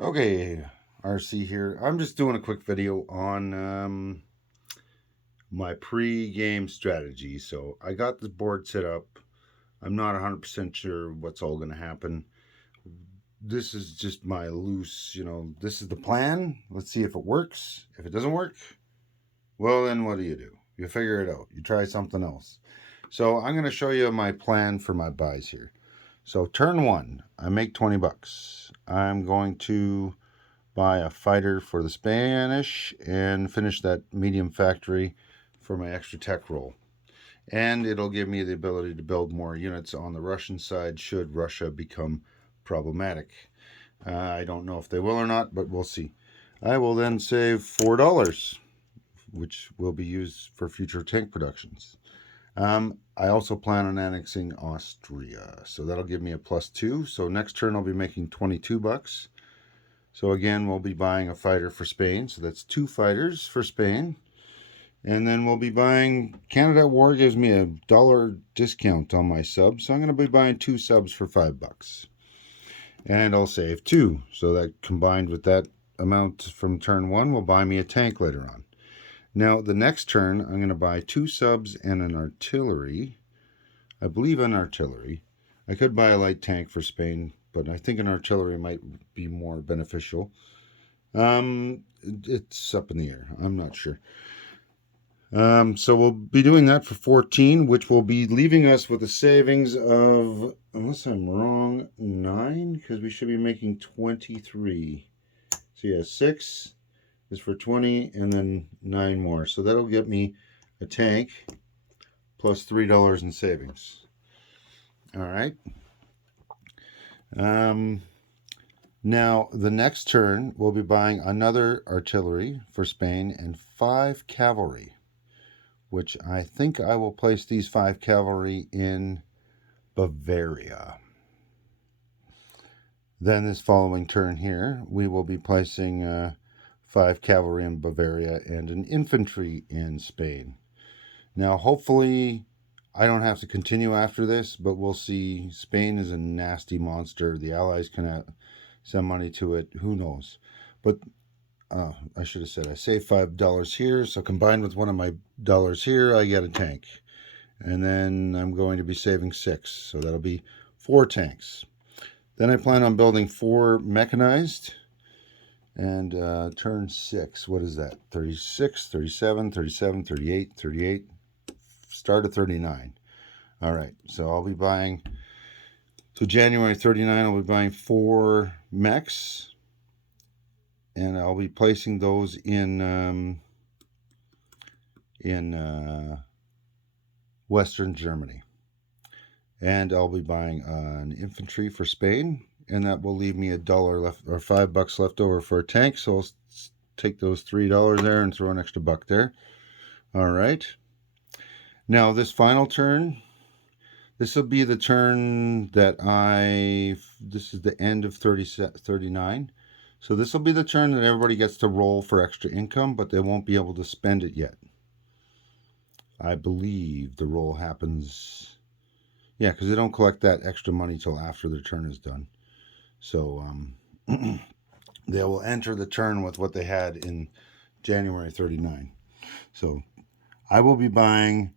Okay, RC here. I'm just doing a quick video on my pre-game strategy. So I got the board set up. I'm not 100% sure what's all going to happen. This is just my loose, this is the plan. Let's see if it works. If it doesn't work, well, then what do? You figure it out. You try something else. So I'm going to show you my plan for my buys here. So turn one, I make 20 bucks. I'm going to buy a fighter for the Spanish and finish that medium factory for my extra tech roll. And it'll give me the ability to build more units on the Russian side should Russia become problematic. I don't know if they will or not, but we'll see. I will then save $4, which will be used for future tank productions. I also plan on annexing Austria, so that'll give me a +2. So next turn I'll be making 22 bucks. So again, we'll be buying a fighter for Spain. So that's 2 fighters for Spain. And then we'll be buying, Canada at War gives me a dollar discount on my subs. So I'm going to be buying 2 subs for $5. And I'll save 2. So that combined with that amount from turn 1 will buy me a tank later on. Now the next turn, I'm going to buy 2 subs and an artillery. I believe an artillery. I could buy a light tank for Spain, but I think an artillery might be more beneficial. It's up in the air. I'm not sure. So we'll be doing that for 14, which will be leaving us with a savings of, unless I'm wrong, 9, because we should be making 23. So yeah, 6 is for 20, and then 9 more. So that'll get me a tank plus $3 in savings. All right. Now, the next turn, we'll be buying another artillery for Spain and 5 cavalry, which I think I will place these 5 cavalry in Bavaria. Then this following turn here, we will be placing 5 cavalry in Bavaria and an infantry in Spain. Now, hopefully, I don't have to continue after this, but we'll see. Spain is a nasty monster. The Allies can send money to it. Who knows? But I should have said I saved $5 here. So combined with one of my dollars here, I get a tank. And then I'm going to be saving 6. So that'll be 4 tanks. Then I plan on building 4 mechanized. And turn 6, what is that? 36, 37, 37, 38, 38. Start at 39. All right, so I'll be buying, so January 39, I'll be buying 4 mechs, and I'll be placing those in Western Germany. And I'll be buying an infantry for Spain, and that will leave me $1 left, or $5 left over for a tank. So I'll take those $3 there and throw an extra buck there. All right. Now this final turn, this will be the turn that this is the end of 39. So this will be the turn that everybody gets to roll for extra income, but they won't be able to spend it yet. I believe the roll happens, yeah, because they don't collect that extra money till after their turn is done. So they will enter the turn with what they had in January 39. So I will be buying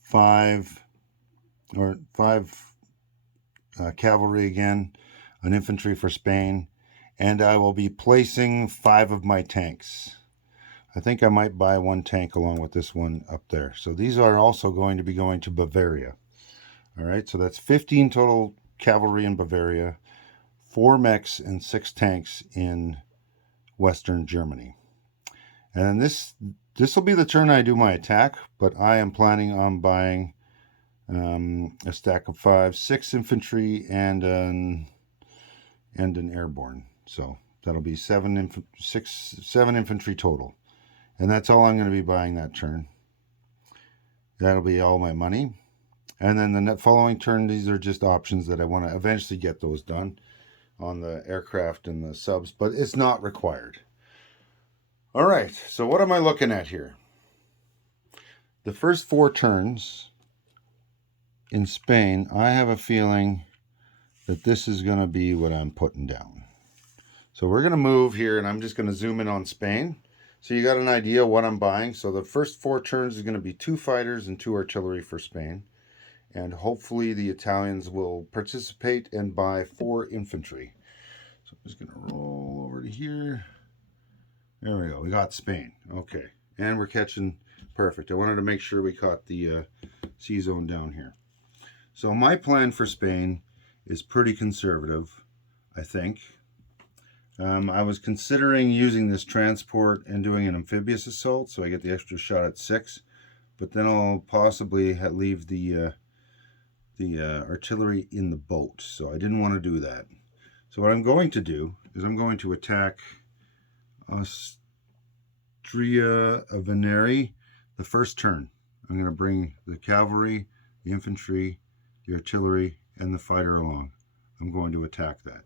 5 cavalry again, an infantry for Spain, and I will be placing 5 of my tanks. I think I might buy 1 tank along with this one up there. So these are also going to be going to Bavaria. All right, so that's 15 total cavalry in Bavaria, 4 mechs and 6 tanks in Western Germany. And this will be the turn I do my attack, but I am planning on buying a stack of 5, 6 infantry and an airborne. So that'll be 7 infantry total. And that's all I'm going to be buying that turn. That'll be all my money. And then the following turn, these are just options that I want to eventually get those done on the aircraft and the subs, but it's not required. All right, so what am I looking at here? The first 4 turns in Spain, I have a feeling that this is going to be what I'm putting down. So we're going to move here, and I'm just going to zoom in on Spain. So you got an idea what I'm buying. So the first 4 turns is going to be 2 fighters and 2 artillery for Spain. And hopefully the Italians will participate and buy 4 infantry. So I'm just going to roll over to here. There we go. We got Spain. Okay. And we're catching perfect. I wanted to make sure we caught the C-zone down here. So my plan for Spain is pretty conservative, I think. I was considering using this transport and doing an amphibious assault, so I get the extra shot at 6. But then I'll possibly leave the artillery in the boat, so I didn't want to do that. So what I'm going to do is I'm going to attack Austria Veneri the first turn. I'm going to bring the cavalry, the infantry, the artillery, and the fighter along. I'm going to attack that.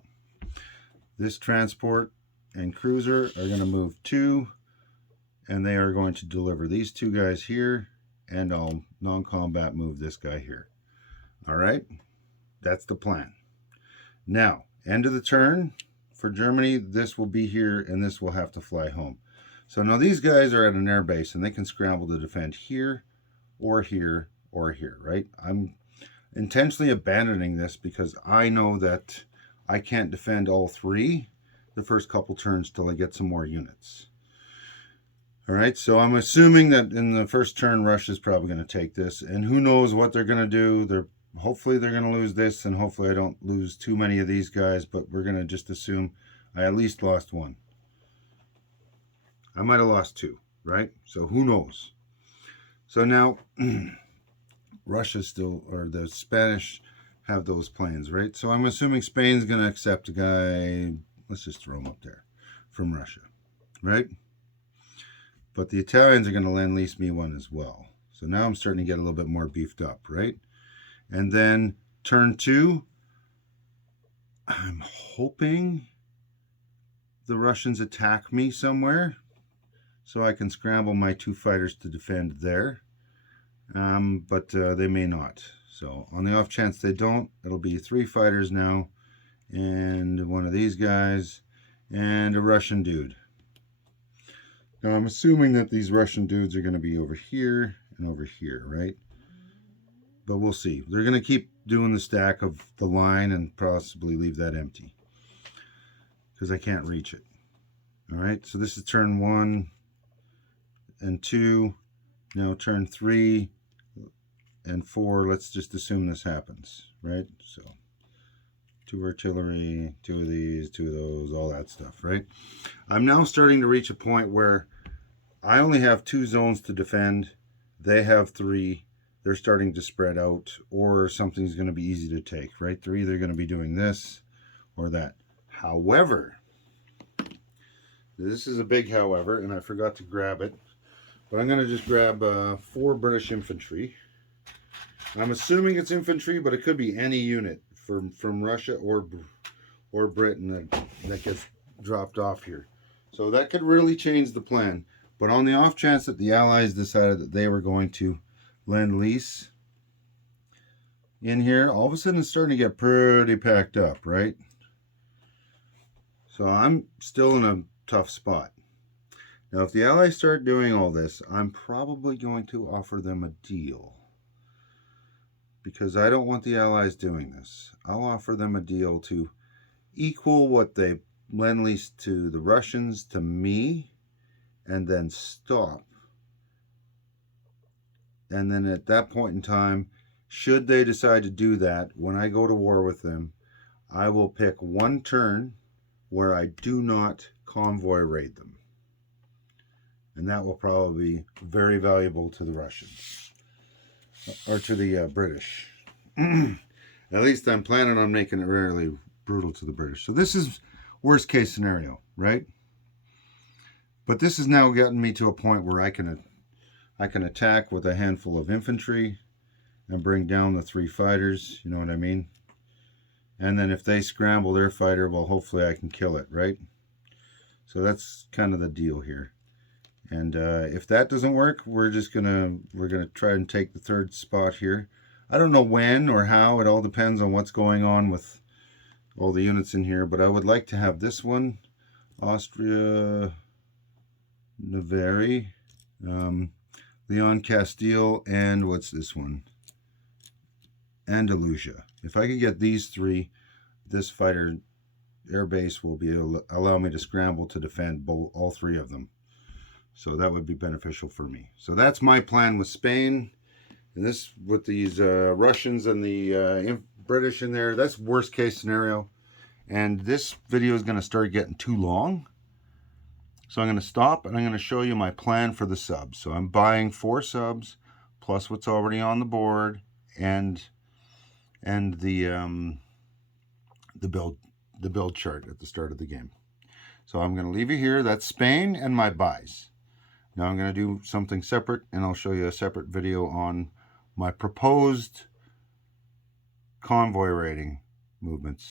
This transport and cruiser are going to move 2, and they are going to deliver these 2 guys here, and I'll non-combat move this guy here. All right, that's the plan. Now, end of the turn for Germany, this will be here, and this will have to fly home. So now these guys are at an air base, and they can scramble to defend here, or here, or here, right? I'm intentionally abandoning this because I know that I can't defend all 3 the first couple turns till I get some more units. All right, so I'm assuming that in the first turn, Russia's probably going to take this, and who knows what they're going to do. Hopefully they're going to lose this, and hopefully I don't lose too many of these guys, but we're going to just assume I at least lost 1. I might have lost 2, right? So who knows? So now, Russia still, or the Spanish have those planes, right? So I'm assuming Spain's going to accept a guy, let's just throw him up there, from Russia, right? But the Italians are going to lend-lease me 1 as well. So now I'm starting to get a little bit more beefed up, right? And then turn 2, I'm hoping the Russians attack me somewhere so I can scramble my 2 fighters to defend there. But they may not. So on the off chance they don't, it'll be 3 fighters now, and 1 of these guys, and a Russian dude. Now I'm assuming that these Russian dudes are going to be over here and over here, right? But we'll see. They're going to keep doing the stack of the line and possibly leave that empty because I can't reach it. All right, so this is turn 1 and 2. Now turn 3 and 4, let's just assume this happens, right? So 2 artillery, 2 of these, 2 of those, all that stuff, right? I'm now starting to reach a point where I only have 2 zones to defend. They have 3. They're starting to spread out, or something's going to be easy to take, right? They're either going to be doing this or that. However, this is a big however, and I forgot to grab it, but I'm going to just grab 4 British infantry. I'm assuming it's infantry, but it could be any unit from Russia or Britain that gets dropped off here. So that could really change the plan. But on the off chance that the Allies decided that they were going to lend-lease in here, all of a sudden it's starting to get pretty packed up, right? So I'm still in a tough spot. Now, if the Allies start doing all this, I'm probably going to offer them a deal, because I don't want the Allies doing this. I'll offer them a deal to equal what they lend-lease to the Russians to me, and then stop. And then at that point in time, should they decide to do that, when I go to war with them, I will pick 1 turn where I do not convoy raid them. And that will probably be very valuable to the Russians. Or to the British. At least I'm planning on making it really brutal to the British. So this is worst case scenario, right? But this has now gotten me to a point where I can attack with a handful of infantry and bring down the 3 fighters, you know what I mean? And then if they scramble their fighter, well, hopefully I can kill it, right? So that's kind of the deal here. And if that doesn't work, we're gonna try and take the 3rd spot here. I don't know when or how. It all depends on what's going on with all the units in here. But I would like to have this one Austria, Navarre, Leon Castile, and what's this one? Andalusia. If I could get these three, this fighter airbase will be able to allow me to scramble to defend all three of them. So that would be beneficial for me. So that's my plan with Spain. And this, with these Russians and the British in there, that's worst case scenario. And this video is going to start getting too long. So I'm going to stop and I'm going to show you my plan for the subs. So I'm buying 4 subs plus what's already on the board and the build chart at the start of the game. So I'm going to leave you here. That's Spain and my buys. Now I'm going to do something separate, and I'll show you a separate video on my proposed convoy raiding movements.